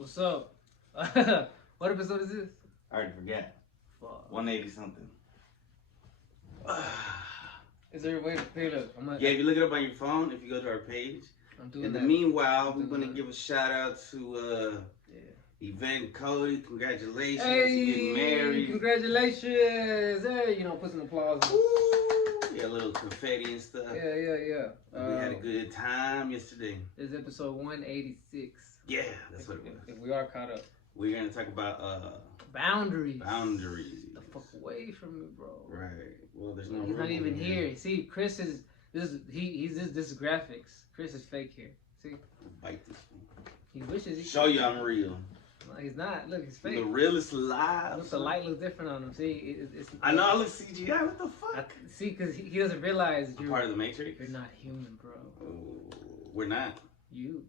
What's up? What episode is this? I already forgot. Fuck. 180 something. Is there a way to pay it up? Yeah, if you look it up on your phone, if you go to our page. I'm doing In the that. meanwhile, we're going to give a shout out to Yvette and Cody. Congratulations. Hey, Getting married. Congratulations. Hey, put some applause. Yeah, a little confetti and stuff. Yeah. We had a good time yesterday. This is episode 186. Yeah, that's what it was. If we are caught up. We're going to talk about boundaries. Boundaries. Get the fuck away from me, bro. Right. Well, there's no He's not even here. here. See, Chris is this is graphics. Chris is fake here. See? Bite this one. He wishes he Show you I'm real. No, he's not. Look, he's fake. The realest live. Look, the light looks different on him. See, it's I know I look CGI. What the fuck? See, because he doesn't realize you're part of the Matrix. You're not human, bro. Oh, we're not. You.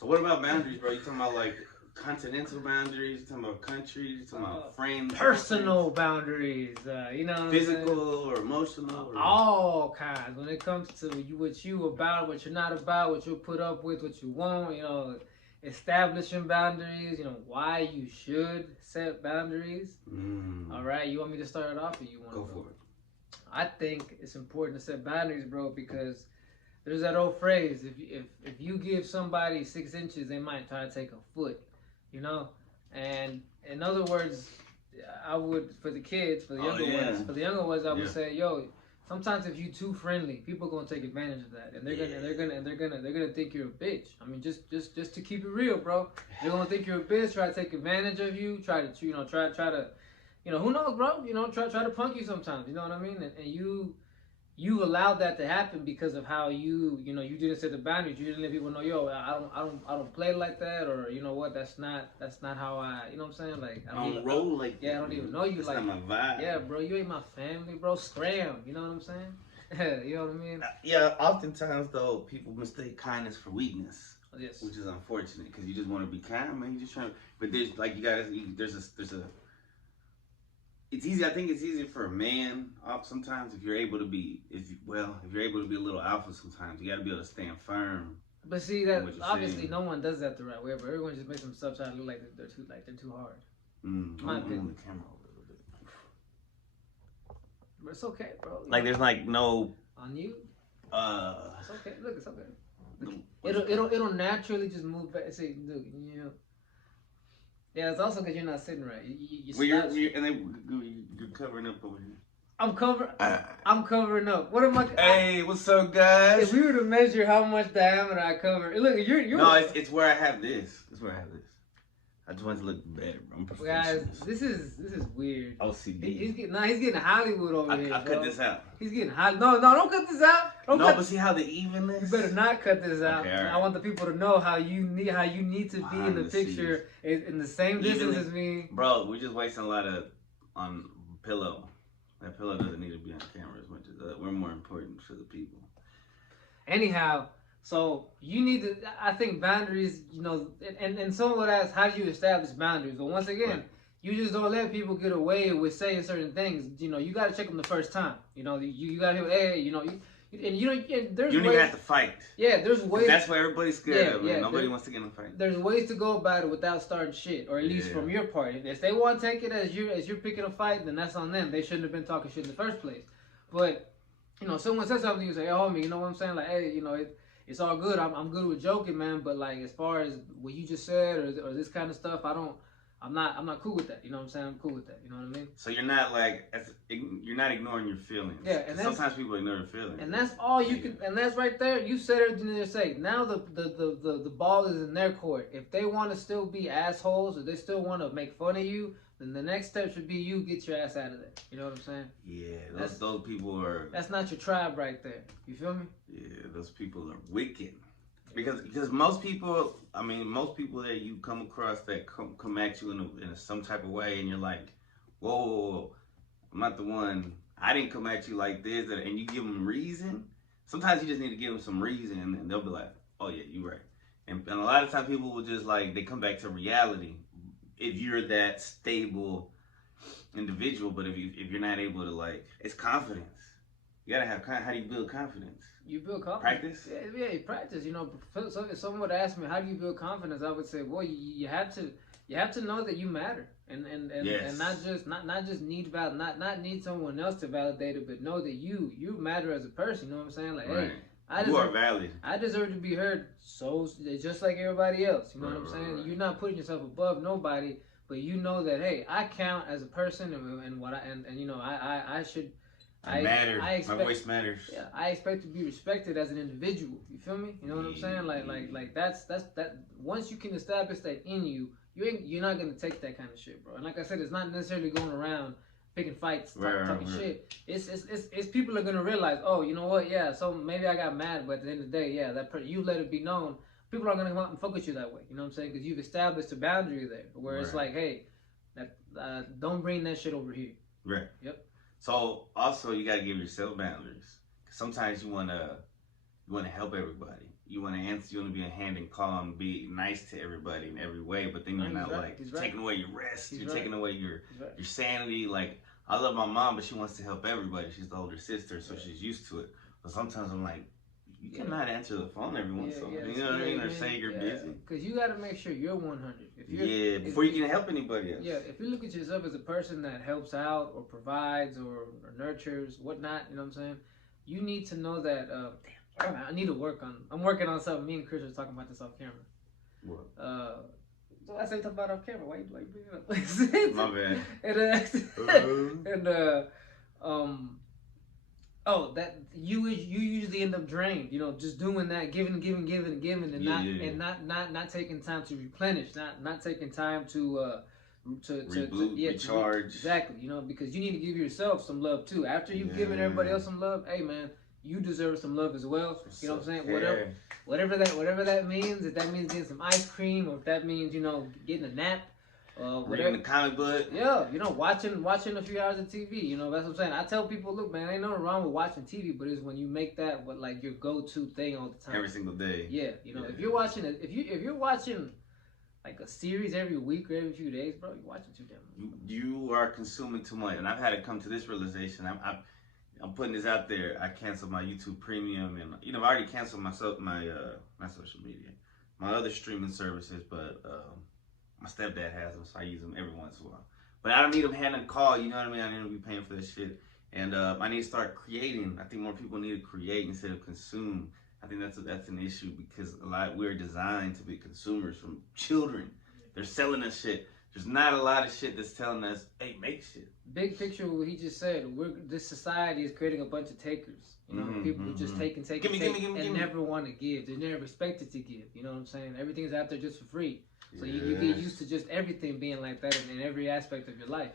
So what about boundaries, bro? You talking about like continental boundaries? You talking about countries? You talking about friends? Personal boundaries. You know what physical or emotional? Or... all kinds. When it comes to what you about, what you're not about, what you'll put up with, what you won't. Establishing boundaries. Why you should set boundaries. All right. You want me to start it off, or you want to go for it? I think it's important to set boundaries, bro, because there's that old phrase: if you give somebody 6 inches, they might try to take a foot. And in other words, I would, for the kids, for the younger ones, I would say, yo, sometimes if you too friendly, people gonna take advantage of that, and they're gonna think you're a bitch. I mean, just to keep it real, bro, they're gonna think you're a bitch, try to take advantage of you, try to who knows, bro, try to punk you sometimes. You know what I mean? And you allowed that to happen because of how you didn't set the boundaries. You didn't let people know, yo, I don't play like that, or you know what, that's not how I, you know what I'm saying? Like I don't roll like I don't even know you. That's like not my vibe. Yeah, bro, you ain't my family, bro. Scram, you know what I'm saying? You know what I mean? Yeah, oftentimes though, people mistake kindness for weakness. Yes. Which is unfortunate because you just want to be kind, man. You just trying, but there's like there's a. It's easy. I think it's easier for a man sometimes if you're able to be if you're able to be a little alpha. Sometimes you got to be able to stand firm. But see that obviously no one does that the right way. But everyone just makes themselves try to look like they're too hard. My opinion. The camera a little bit. But it's okay, bro. Like there's like no on you. It's okay. Look, it's okay. It'll naturally just move back. See, look, Yeah, it's also because you're not sitting right. You're covering up over here. I'm covering up. What am I? Hey, what's up, guys? If we were to measure how much diameter I cover, look, you're. No, it's where I have this. It's where I have this. I just want to look better, bro. I'm professional. Guys, this is weird. OCD. He's getting Hollywood over here. I cut this out. He's getting Hollywood. No, don't cut this out. But see how the evenness. You better not cut this out. Okay, right. I want the people to know how you need to be in the picture in the same distance as me. Bro, we're just wasting a lot on pillow. That pillow doesn't need to be on camera as much as we're more important for the people. Anyhow. So you need to, I think boundaries, and someone would ask, how do you establish boundaries? But once again, you just don't let people get away with saying certain things. You got to check them the first time. You got to hear, hey, there's you don't even have to fight. Yeah, there's ways. That's why everybody's scared of it. Nobody wants to get in a fight. There's ways to go about it without starting shit, or at least from your part. If they want to take it as you're picking a fight, then that's on them. They shouldn't have been talking shit in the first place. But, someone says something, you say, oh, homie, you know what I'm saying? Like, hey, it's all good. I'm good with joking, man. But like, as far as what you just said or this kind of stuff, I'm not cool with that. You know what I'm saying? I'm cool with that. You know what I mean? So you're not you're not ignoring your feelings. Yeah, and sometimes people ignore their feelings. And that's all you can. And that's right there. You said everything to say. Now the ball is in their court. If they want to still be assholes or they still want to make fun of you, then the next step should be you get your ass out of there. You know what I'm saying? Yeah, those people are. That's not your tribe right there. You feel me? Yeah, those people are wicked. Because most people that you come across that come at you in some type of way, and you're like, whoa, I'm not the one. I didn't come at you like this, and you give them reason. Sometimes you just need to give them some reason, and they'll be like, oh yeah, you're right. And a lot of times people will just they come back to reality. If you're that stable individual, but if you're not able to it's confidence. You gotta have how do you build confidence? You build confidence. Practice. Yeah, you practice. You know, so if someone would ask me, how do you build confidence? I would say, well, you have to know that you matter, and Yes. and not just not need someone else to validate it, but know that you matter as a person. You know what I'm saying? Like, Right. hey, You are valid. I deserve to be heard, so just like everybody else. You know Right, what I'm saying? right. You're not putting yourself above nobody, but you know that, hey, I count as a person, and what and you know I should. I matter. My voice matters. Yeah, I expect to be respected as an individual. You feel me? You know what I'm saying? Like that's that. Once you can establish that in you, you're not gonna take that kind of shit, bro. And like I said, it's not necessarily going around picking fights, talking shit. It's people are gonna realize, oh, you know what? Yeah, so maybe I got mad, but at the end of the day, yeah, you let it be known. People are gonna come out and fuck with you that way. You know what I'm saying? Because you've established a boundary there, where it's like, hey, don't bring that shit over here. Right. Yep. So also you gotta give yourself boundaries. Sometimes you wanna help everybody. You wanna answer. You wanna be a hand and calm, be nice to everybody in every way. But then you're not taking away your rest. You're taking away your sanity. Like I love my mom, but she wants to help everybody. She's the older sister, so she's used to it. But sometimes I'm like, you cannot answer the phone every once in a while. You know what I mean? Or say you're busy. Because you got to make sure you're 100. Before you can help anybody else. Yeah, if you look at yourself as a person that helps out or provides or nurtures, whatnot, you know what I'm saying? You need to know that, I need to I'm working on something. Me and Chris are talking about this off camera. What? So I said talk about off camera. Why you bring it up? My bad. That you usually end up drained, you know, just doing that, giving, and not taking time to replenish, not taking time to reboot, recharge. Exactly, you know, because you need to give yourself some love too. After you've given everybody else some love, hey man, you deserve some love as well. You know what I'm saying? Whatever that means. If that means getting some ice cream, or if that means, you know, getting a nap. Reading the comic book. Yeah, you know, watching a few hours of TV. You know, that's what I'm saying. I tell people, look, man, ain't nothing wrong with watching TV, but it's when you make that like your go-to thing all the time. Every single day. Yeah, you know, if you're watching like a series every week or every few days, bro, you're watching too damn much. You are consuming too much, and I've had to come to this realization. I'm putting this out there. I canceled my YouTube Premium, and you know, I already canceled my social media, my other streaming services, but. My stepdad has them, so I use them every once in a while. But I don't need them hand and call, you know what I mean? I need to be paying for this shit. And I need to start creating. I think more people need to create instead of consume. I think that's an issue because we're designed to be consumers from children. They're selling us shit. There's not a lot of shit that's telling us, hey, make shit. Big picture, what he just said, this society is creating a bunch of takers. You know, people who just take and never want to give. They're never expected to give. You know what I'm saying? Everything's out there just for free. So you get used to just everything being like that in every aspect of your life.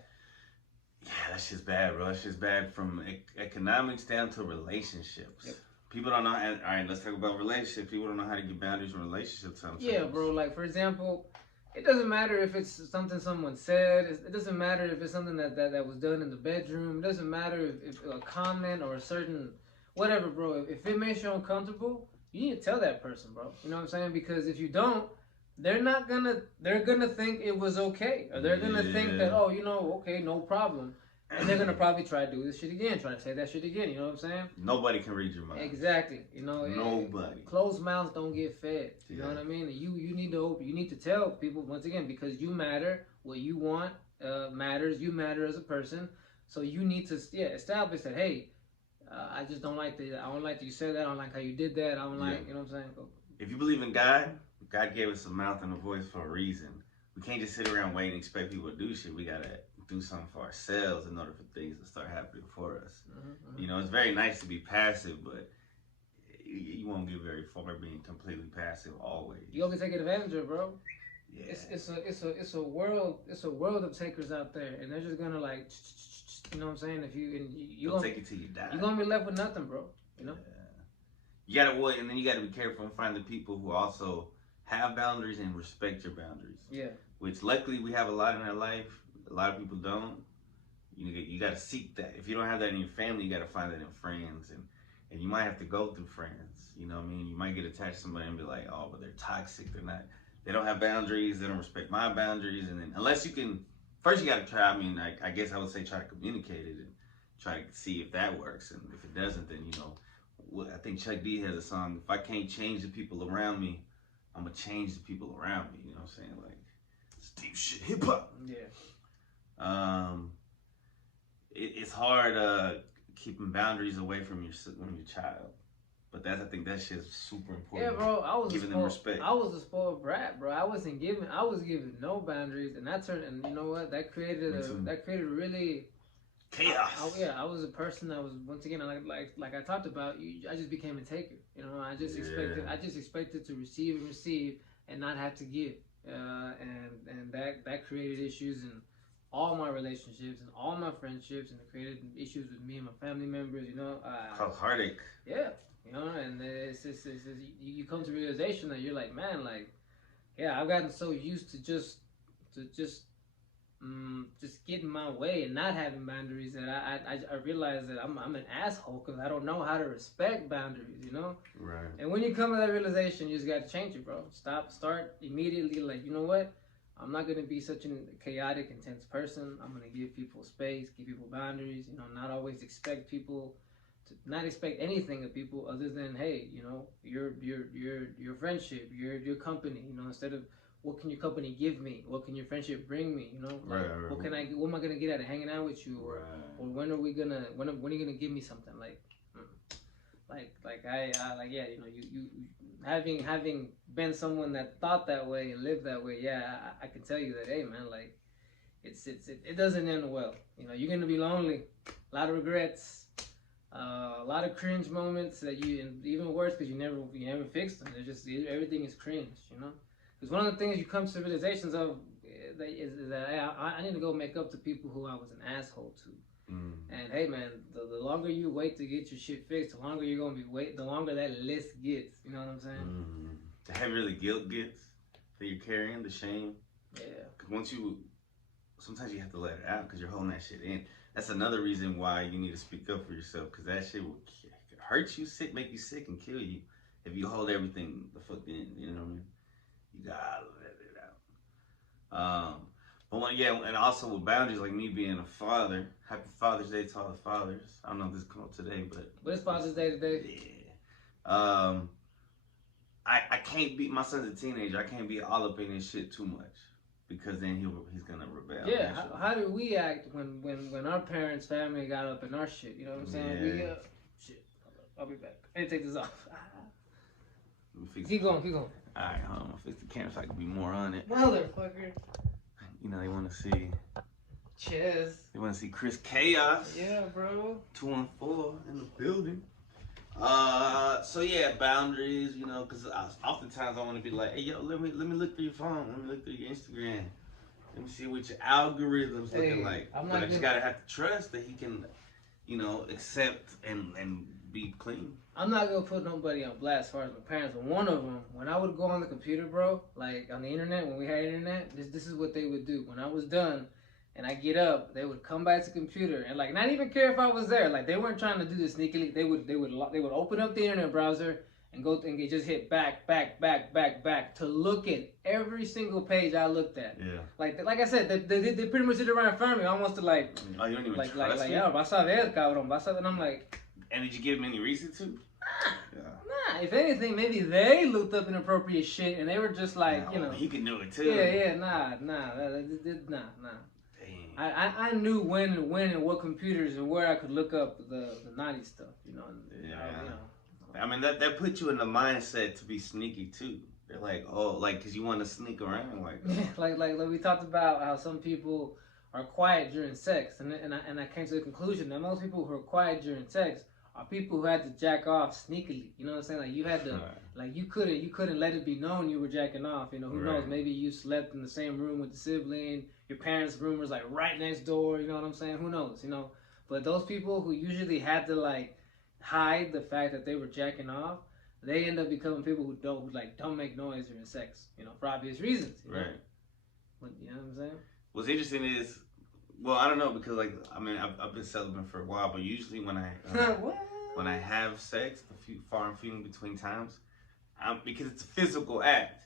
Yeah, that's just bad, bro. That's just bad from economics down to relationships. Yep. People don't know how, all right, let's talk about relationships. People don't know how to get boundaries in relationships sometimes. Yeah, bro. Like, for example, it doesn't matter if it's something someone said. It doesn't matter if it's something that was done in the bedroom. It doesn't matter if a comment or a certain, whatever, bro. If it makes you uncomfortable, you need to tell that person, bro. You know what I'm saying? Because if you don't, they're gonna think it was okay, or they're gonna think that, oh, you know, okay, no problem, and they're gonna probably try to do this shit again, try to say that shit again. You know what I'm saying? Nobody can read your mind. Exactly. You know, nobody. Closed mouths don't get fed. You know what I mean? You need to open. You need to tell people once again, because you matter. What you want matters. You matter as a person. So you need to establish that. Hey, I just don't like that. I don't like that you said that. I don't like how you did that. I don't like. You know what I'm saying? If you believe in God. God gave us a mouth and a voice for a reason. We can't just sit around waiting and expect people to do shit. We gotta do something for ourselves in order for things to start happening for us. You know, it's very nice to be passive, but you won't get very far being completely passive always. You always take advantage of, bro. Yeah. It's a world of takers out there, and they're just gonna like, you know what I'm saying? If you gonna take it till you die. You're gonna be left with nothing, bro. You know. Yeah. You gotta and then you gotta be careful and find the people who also have boundaries and respect your boundaries. Yeah. Which luckily we have a lot in our life. A lot of people don't. You got to seek that. If you don't have that in your family, you got to find that in friends, and you might have to go through friends. You know what I mean? You might get attached to somebody and be like, oh, but they're toxic. They don't have boundaries. They don't respect my boundaries. And then unless you can, first you got to try. I mean, I guess I would say try to communicate it and try to see if that works, and if it doesn't, then I think Chuck D has a song. If I can't change the people around me, I'm gonna change the people around me. You know what I'm saying? Like, it's deep shit, hip hop. Yeah. It's hard keeping boundaries away from your child, but I think that shit is super important. Yeah, bro. I was giving them respect. I was a spoiled brat, bro. I was given no boundaries, and and you know what? That created really chaos. I was a person that was, once again, like I talked about. I just became a taker. You know, I just expected to receive and not have to give, and that created issues in all my relationships and all my friendships, and it created issues with me and my family members. You know, heartache. Yeah, you know, and it's you come to realization that you're like, man, like, yeah, I've gotten so used to just getting my way and not having boundaries that I realize that I'm an asshole because I don't know how to respect boundaries, you know? Right. And when you come to that realization, you just got to change it, bro. Start immediately, like, you know what? I'm not going to be such a chaotic, intense person. I'm going to give people space, give people boundaries, you know, not always expect people to not expect anything of people other than, hey, you know, your friendship, your company, you know, instead of, what can your company give me? What can your friendship bring me? You know, like, right. What am I gonna get out of hanging out with you? Or when are you gonna give me something? Like yeah, you know, you having been someone that thought that way and lived that way. Yeah, I can tell you that. Hey, man, like it doesn't end well. You know, you're gonna be lonely, a lot of regrets. A lot of cringe moments that even worse because you never fixed them. They're just, everything is cringe, you know. Because one of the things you come to realizations of is that, hey, I need to go make up to people who I was an asshole to. And hey, man, the longer you wait to get your shit fixed, the longer you're gonna be the longer that list gets. You know what I'm saying? The heavier the guilt gets that you're carrying, the shame. Yeah. Because sometimes you have to let it out because you're holding that shit in. That's another reason why you need to speak up for yourself, because that shit will hurt you, make you sick, and kill you if you hold everything the fuck in. You know what I mean? You gotta let it out. And also with boundaries, like me being a father. Happy Father's Day to all the fathers. I don't know if this come up today, but it's Father's Day today. Yeah. I can't be, my son's a teenager. I can't be all up in his shit too much, because then he's gonna rebel. Yeah. How did we act when our parents' family got up in our shit? You know what I'm saying? Yeah. Shit. I'll be back. I need to take this off. Keep going. Alright, hold on. I'm gonna fix the camera so I can be more on it. Motherfucker. You know, they want to see. Cheers. They want to see Chris Chaos. Yeah, bro. 214 in the building. So yeah, boundaries. You know, because oftentimes I want to be like, hey, yo, let me look through your phone. Let me look through your Instagram. Let me see what your algorithm's looking like. But I just gotta have to trust that he can, you know, accept and be clean. I'm not gonna put nobody on blast as far as my parents, but one of them, when I would go on the computer, bro, like on the internet, when we had internet, this is what they would do. When I was done and I get up, they would come back to the computer and like not even care if I was there. Like they weren't trying to do this sneakily. They would open up the internet browser and go and just hit back to look at every single page I looked at. Yeah. Like I said, they pretty much did it right in front of me, almost to like. Oh, you don't even trust like me? Yeah, vas a ver, cabrón, and I'm like. And did you give him any reason to? Nah. If anything, maybe they looked up inappropriate shit and they were just like, you know. He can do it too. Yeah. Nah. Dang. I knew when and what computers and where I could look up the naughty stuff, you know. I mean, that puts you in the mindset to be sneaky too. They're like, oh, like, because you want to sneak around, like. like we talked about how some people are quiet during sex, and I came to the conclusion that most people who are quiet during sex are people who had to jack off sneakily. You know what I'm saying? Like you had to, like you couldn't let it be known you were jacking off. You know, who knows? Maybe you slept in the same room with the sibling. Your parents' room was like right next door. You know what I'm saying? Who knows? You know. But those people who usually had to like hide the fact that they were jacking off, they end up becoming people who don't make noise during sex. You know, for obvious reasons. You know? Right. But, you know what I'm saying? What's interesting is, well, I don't know, because like, I mean, I've been celibate for a while, but usually when I have sex, far and few in between times, because it's a physical act,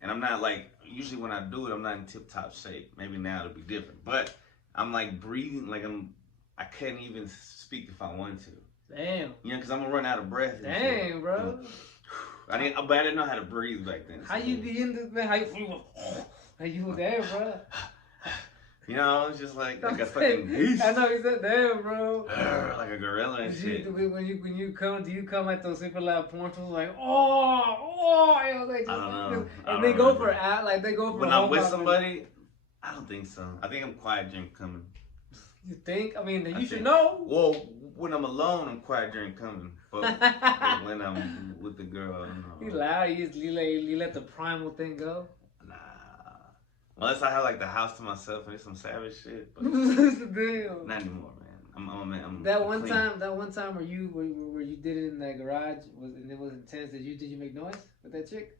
and I'm not like, usually when I do it, I'm not in tip-top shape. Maybe now it'll be different, but I'm like breathing, like I'm I couldn't even speak if I wanted to. Damn. You know, because I'm gonna run out of breath. Damn, bro. But I didn't know how to breathe back then. How you be in this man? How you was there, bro? You know, it's just like a fucking beast. I know he said, "Damn, bro." Like a gorilla and shit. When you come, do you come at those super loud pornos like, oh, you know, like, I don't know. And they go for like they go for. When I'm with somebody, I don't think so. I think I'm quiet during coming. You think? I mean, you should know. Well, when I'm alone, I'm quiet during coming. But when I'm with the girl, I don't know. You loud. You let the primal thing go. Nah. Unless I have like the house to myself and it's some savage shit. But What's the deal? not anymore, man. I'm that I'm one clean. time where you did it in that garage and it was intense. Did you make noise with that chick?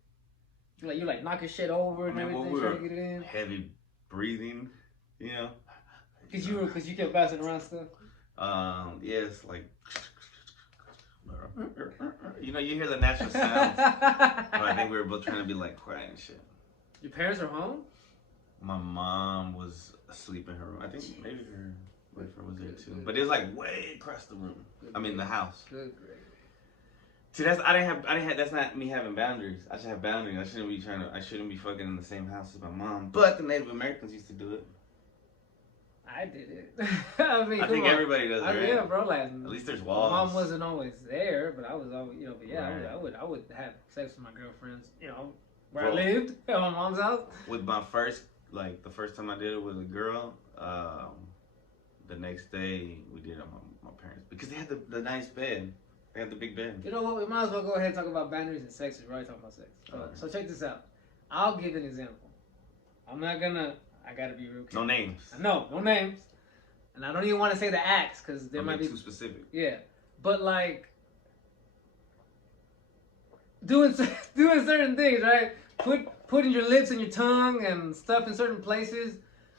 You like knocking shit over and everything, we trying to get it in. Heavy breathing, you know. Cause you kept bouncing around stuff. It's like, you know, you hear the natural sounds. But I think we were both trying to be like quiet and shit. Your parents are home? My mom was asleep in her room. I think maybe her boyfriend was there too. But it was like way across the room. I mean the house. Good, great. See, I didn't have. That's not me having boundaries. I should have boundaries. I shouldn't be fucking in the same house as my mom. But the Native Americans used to do it. I did it. I mean, I think everybody does it, right? Yeah, bro. Like, at least there's walls. My mom wasn't always there, but I was always, you know. But yeah, Right. I would have sex with my girlfriends, you know, where I lived at my mom's house. With my the first time I did it with a girl, the next day we did it on my parents because they had the nice bed. They had the big bed. You know what? We might as well go ahead and talk about boundaries and sex. We're already talking about sex. So check this out. I'll give an example. I'm not gonna. I gotta be real careful. No names. No names. And I don't even want to say the acts because there might be too specific. Yeah, but like doing certain things, right? Putting your lips and your tongue and stuff in certain places.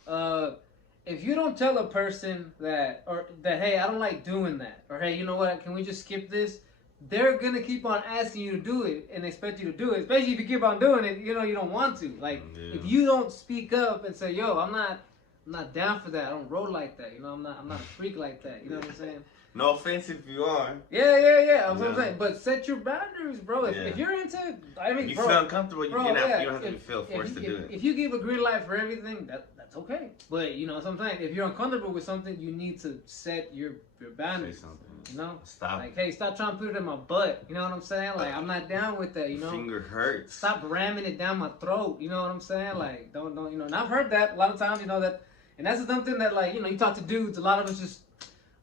If you don't tell a person that hey, I don't like doing that, or hey, you know what? Can we just skip this? They're gonna keep on asking you to do it and expect you to do it, especially if you keep on doing it. You know you don't want to. Like if you don't speak up and say, "Yo, I'm not down for that. I don't roll like that. You know, I'm not a freak like that." You know what I'm saying? No offense if you are. Yeah. That's what I'm saying. But set your boundaries, bro. If you're into, I mean, you bro, feel uncomfortable, you don't have to feel forced to do it. If you give a green light for everything, that's okay. But you know, sometimes if you're uncomfortable with something, you need to set your boundaries. Say something. You know, stop. Like, hey, stop trying to put it in my butt. You know what I'm saying? Like, I'm not down with that. You know, finger hurts. Stop ramming it down my throat. You know what I'm saying? Like, don't. You know, and I've heard that a lot of times. You know that, and that's something that, like, you know, you talk to dudes. A lot of us just,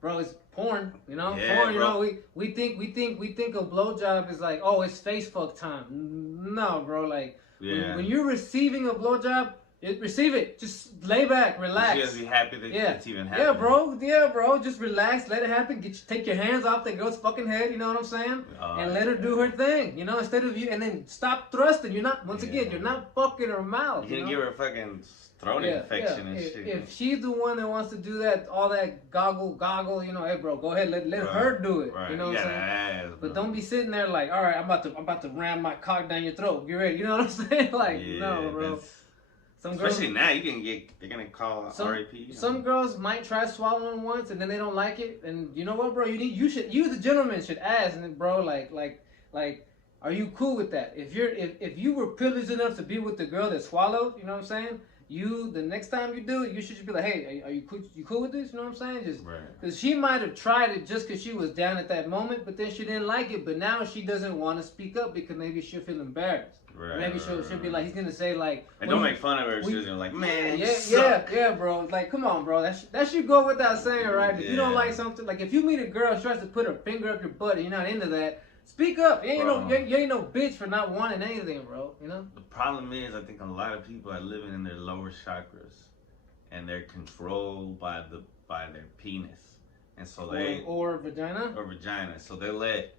bro, it's porn. You know, porn. You know, we think a blowjob is like, oh, it's face fuck time. No, bro. Like, when you're receiving a blowjob. Receive it. Just lay back, relax. You just be happy that it's even happening. Yeah, bro. Just relax. Let it happen. Take your hands off that girl's fucking head. You know what I'm saying? And let her do her thing. You know, instead of you, and then stop thrusting. You're not. Once again, you're not fucking her mouth. You can give her a fucking throat infection and shit. If she's the one that wants to do that, all that goggle. You know, hey, bro, go ahead. Let her do it. Right. You know what I'm saying? Ass, but don't be sitting there like, all right, I'm about to ram my cock down your throat. Get ready. You know what I'm saying? Like, no, bro. Especially now, they're gonna call RAP. Some girls might try swallowing once and then they don't like it, and you know what, bro? You the gentleman should ask, and then, bro, like, are you cool with that? If you were privileged enough to be with the girl that swallowed, you know what I'm saying? The next time you do it, you should just be like, hey, are you cool? You cool with this? You know what I'm saying? Just because she might have tried it just because she was down at that moment, but then she didn't like it. But now she doesn't want to speak up because maybe she'll feel embarrassed. Maybe she'll be like, he's gonna say like, and don't make fun of her. She's gonna like, man, yeah, bro. Like, come on, bro. That should go without saying, right? If you don't like something, like if you meet a girl who tries to put her finger up your butt and you're not into that, speak up. You ain't no bitch for not wanting anything, bro. You know. The problem is, I think a lot of people are living in their lower chakras, and they're controlled by their penis, and so or vagina, So they let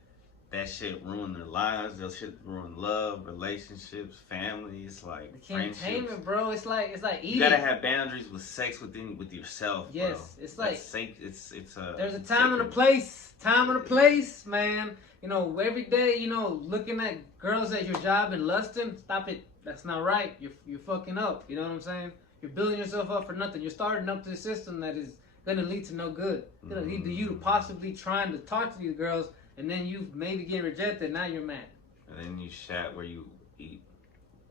that shit ruin their lives. That shit ruin love, relationships, families, like friendships. Can't tame it, bro. It's like eating. You gotta have boundaries with sex with yourself. Yes, bro. it's like it's a. There's a time and a place. Time and a place, man. You know, every day, you know, looking at girls at your job and lusting. Stop it. That's not right. You're fucking up. You know what I'm saying? You're building yourself up for nothing. You're starting up this system that is gonna lead to no good. It's gonna lead to you possibly trying to talk to these girls, and then you maybe get rejected. Now you're mad. And then you shat where you eat.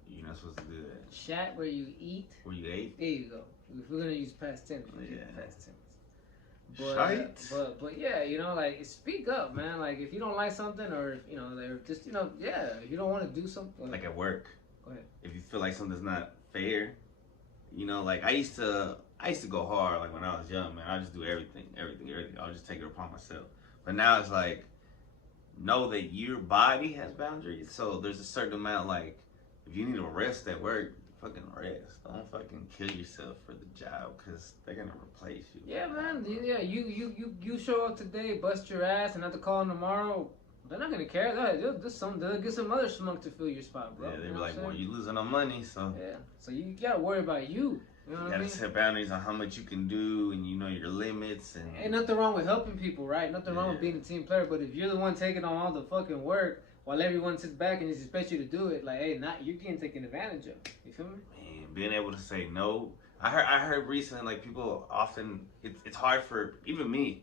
You're not supposed to do that. Shat where you eat. Where you ate. There you go. If we're gonna use past tense, Yeah. past tense. Shite. But yeah, you know, like speak up, man. Like if you don't like something, or you know, they're just if you don't want to do something. Like at work. Go ahead. If you feel like something's not fair, you know, like I used to go hard. Like when I was young, man, I just do everything. I'll just take it upon myself. But now it's like, know that your body has boundaries. So there's a certain amount, like if you need to rest at work, fucking rest. Don't fucking kill yourself for the job, because they're gonna replace you. Yeah, man. Yeah, you show up today, bust your ass, and have to call them tomorrow. They're not gonna care. They'll get some other schmuck to fill your spot, bro. Yeah, they you be know like, what well, I'm you losing no money, so saying? Yeah. So you gotta worry about you. You know you what I gotta mean? set boundaries on how much you can do, and you know your limits. And Ain't nothing wrong with helping people, right? Nothing wrong with Yeah. being a team player. But if you're the one taking on all the fucking work while everyone sits back and just expects you to do it, like, hey, you're getting taken advantage of. You feel me? man, being able to say no. I heard recently, like people often, it's hard for even me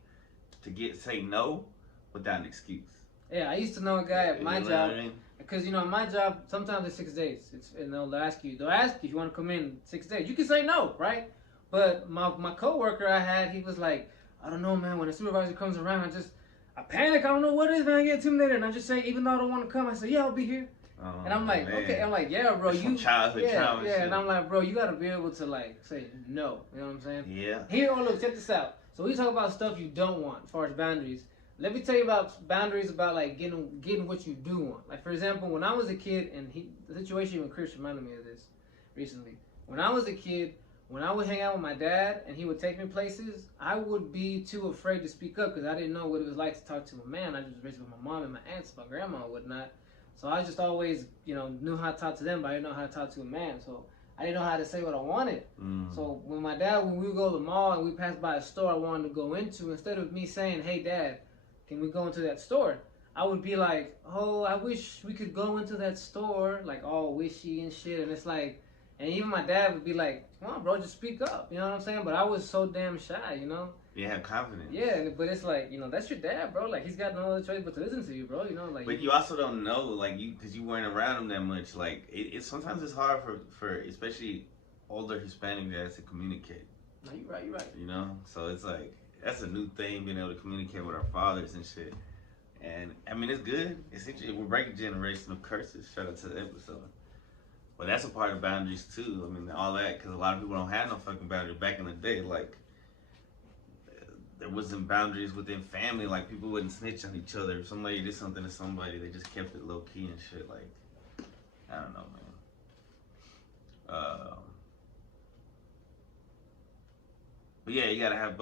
to say no without an excuse. Yeah, I used to know a guy at my You know job. what I mean? Because my job sometimes it's 6 days. And they'll ask you if you want to come in 6 days. You can say no, right? But my coworker I had, he was like, I don't know, man. When the supervisor comes around, I panic. I don't know what it is, man. I get intimidated, and I just say, even though I don't want to come, I say, yeah, I'll be here. Oh, And I'm like, man. okay. I'm like, yeah, bro. That's from childhood trauma. Yeah. Shit. And I'm like, bro, you gotta be able to like say no. You know what I'm saying? Yeah. Here, look, check this out. So we talk about stuff you don't want as far as boundaries. Let me tell you about boundaries about like getting what you do want. Like for example, when I was a kid, and the situation with Chris reminded me of this recently. When I was a kid, when I would hang out with my dad and he would take me places, I would be too afraid to speak up because I didn't know what it was like to talk to a man. I just was raised with my mom and my aunts, my grandma and whatnot. So I just always, knew how to talk to them, but I didn't know how to talk to a man. So I didn't know how to say what I wanted. So when we would go to the mall and we passed by a store I wanted to go into, instead of me saying, hey, Dad, can we go into that store? I would be like, oh, I wish we could go into that store, like all wishy and shit. And it's like, and even my dad would be like, come on, bro, just speak up. You know what I'm saying? But I was so damn shy, You have confidence. Yeah, but it's like, that's your dad, bro. Like, he's got no other choice but to listen to you, bro. Like. But you also don't know, like, because you weren't around him that much. Like, it's sometimes it's hard for especially older Hispanic guys to communicate. No, you're right. So it's like, that's a new thing, being able to communicate with our fathers and shit. And I mean, it's good. We're breaking generational curses. Shout out to the episode. But that's a part of boundaries too. I mean, all that, because a lot of people don't have no fucking boundaries. Back in the day, like, there wasn't boundaries within family. Like, people wouldn't snitch on each other. If somebody did something to somebody, they just kept it low key and shit. Like, I don't know, man. But yeah, you gotta have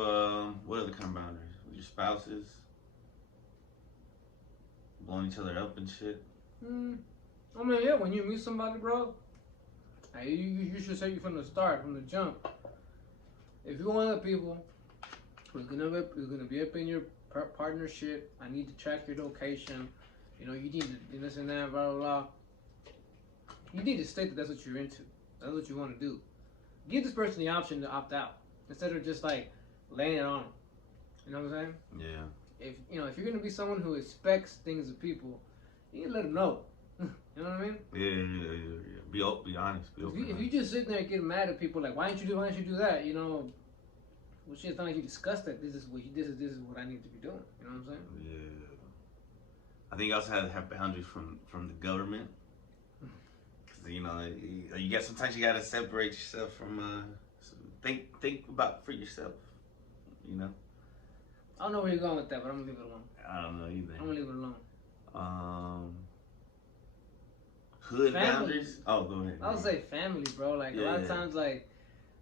what other kind of boundaries? With your spouses, blowing each other up and shit. I mean, yeah, when you meet somebody, bro, hey, you should say from the start, from the jump. If you're one of the people who's gonna be up in your partnership, I need to track your location. You need to do this and that, blah blah blah. You need to state that that's what you're into. That's what you want to do. Give this person the option to opt out instead of just like laying it on them. You know what I'm saying? Yeah. If you're gonna be someone who expects things of people, you need to let them know. You know what I mean? Yeah. Be honest. Be open. If you just sit there and get mad at people like, why didn't you do that? Well, shit, it's not like you discussed that. This is what I need to be doing. You know what I'm saying? Yeah. I think you also have to have boundaries from the government. Cause you got sometimes you gotta separate yourself from. Think about for yourself. I don't know where you're going with that, but I'm gonna leave it alone. I don't know either. I'm gonna leave it alone. Hood family. Boundaries? Oh, go ahead. I would say family, bro. Like, a lot of times, like,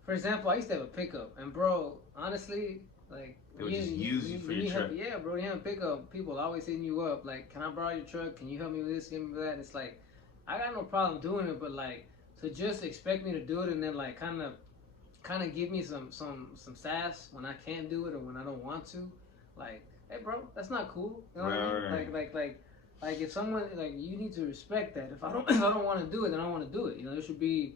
for example, I used to have a pickup. And, bro, honestly, like... They would just use you for your truck. Yeah, bro, you have a pickup. People always hitting you up. Like, can I borrow your truck? Can you help me with this? Give me that? And it's like, I got no problem doing it, but, like, to just expect me to do it and then, like, kind of give me some sass when I can't do it or when I don't want to. Like, hey, bro, that's not cool. You know what I mean? Right. Like if someone, like, you need to respect that. If I don't want to do it, then I don't want to do it. There should be.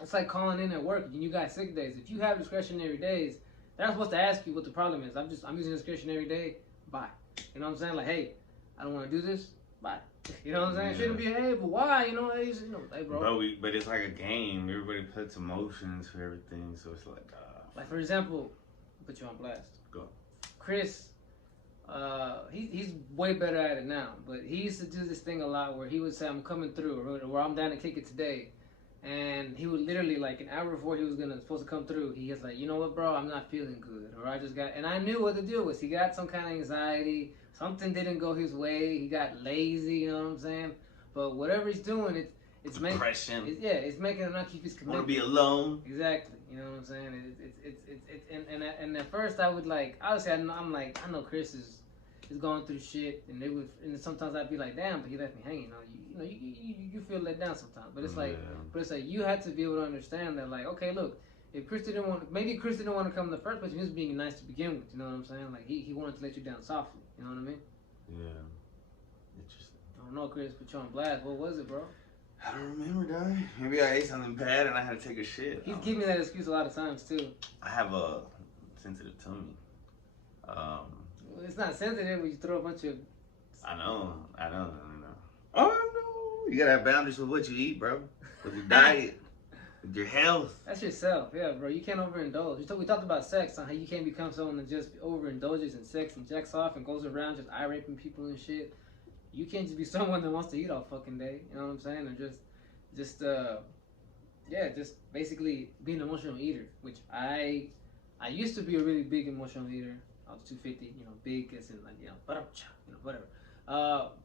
It's like calling in at work and you got sick days. If you have discretionary days, they're not supposed to ask you what the problem is. I'm using this Christian every day. Bye. You know what I'm saying? Like, hey, I don't want to do this. Bye. You know what I'm saying? Yeah. It shouldn't be, hey, but why? You know, hey, bro. But it's like a game. Everybody puts emotions for everything, so it's like. Like, for example, put you on blast. Go. Chris, he's way better at it now, but he used to do this thing a lot where he would say, I'm coming through, or I'm down to kick it today. And he would literally, like, an hour before he was supposed to come through, he was like, you know what, bro, I'm not feeling good. Or and I knew what the deal was. He got some kind of anxiety. Something didn't go his way. He got lazy, you know what I'm saying? But whatever he's doing, it's depression. It's making him not keep his commitment. Want to be alone. Exactly. You know what I'm saying? And at first I would like, obviously I'm like, I know Chris is going through shit, and sometimes I'd be like, damn, but he left me hanging. You feel let down sometimes, but it's like, you had to be able to understand that, like, okay, look, if Chris didn't want, maybe Chris didn't want to come in the first place, he was being nice to begin with. You know what I'm saying? Like he wanted to let you down softly. You know what I mean? Yeah. Interesting. I don't know, Chris, put you on blast. What was it, bro? I don't remember, dog. Maybe I ate something bad and I had to take a shit. He's giving me that excuse a lot of times too. I have a sensitive tummy. It's not sensitive when you throw a bunch of. I know. Oh no! You gotta have boundaries with what you eat, bro. With your diet, with your health. That's yourself, yeah, bro. You can't overindulge. We talked about sex, on how you can't become someone that just overindulges in sex and jacks off and goes around just eye raping people and shit. You can't just be someone that wants to eat all fucking day. You know what I'm saying? Or just basically be an emotional eater, which I used to be a really big emotional eater. I was 250, big as in like, whatever.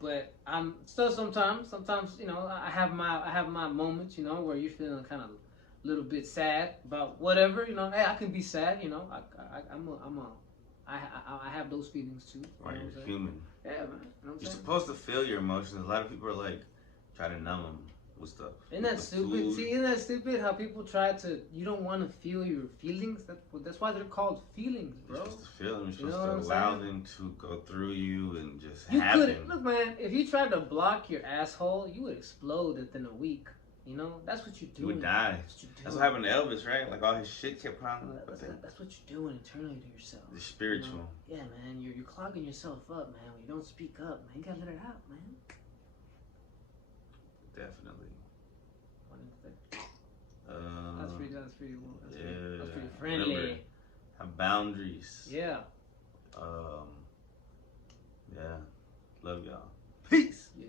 But I'm still sometimes, I have my moments, where you're feeling kind of a little bit sad about whatever, hey, I can be sad, I have those feelings too. Right, you're human. Yeah, man. You're supposed to feel your emotions. A lot of people are like, try to numb them with stuff. Isn't that stupid? See, isn't that stupid how people try to, you don't want to feel your feelings? That's why they're called feelings, bro. You're supposed to feel them. You're supposed to allow them to go through you and just happen. Look, man, if you tried to block your asshole, you would explode within a week. That's what you're doing. You would die. That's what happened to Elvis, right? Like all his shit kept piling up. That's what you're doing internally to yourself. The spiritual. Yeah, man. You're clogging yourself up, man. When you don't speak up, man. You gotta let it out, man. Definitely. That's pretty friendly. Remember, have boundaries. Yeah. Yeah. Love y'all. Peace. Yeah.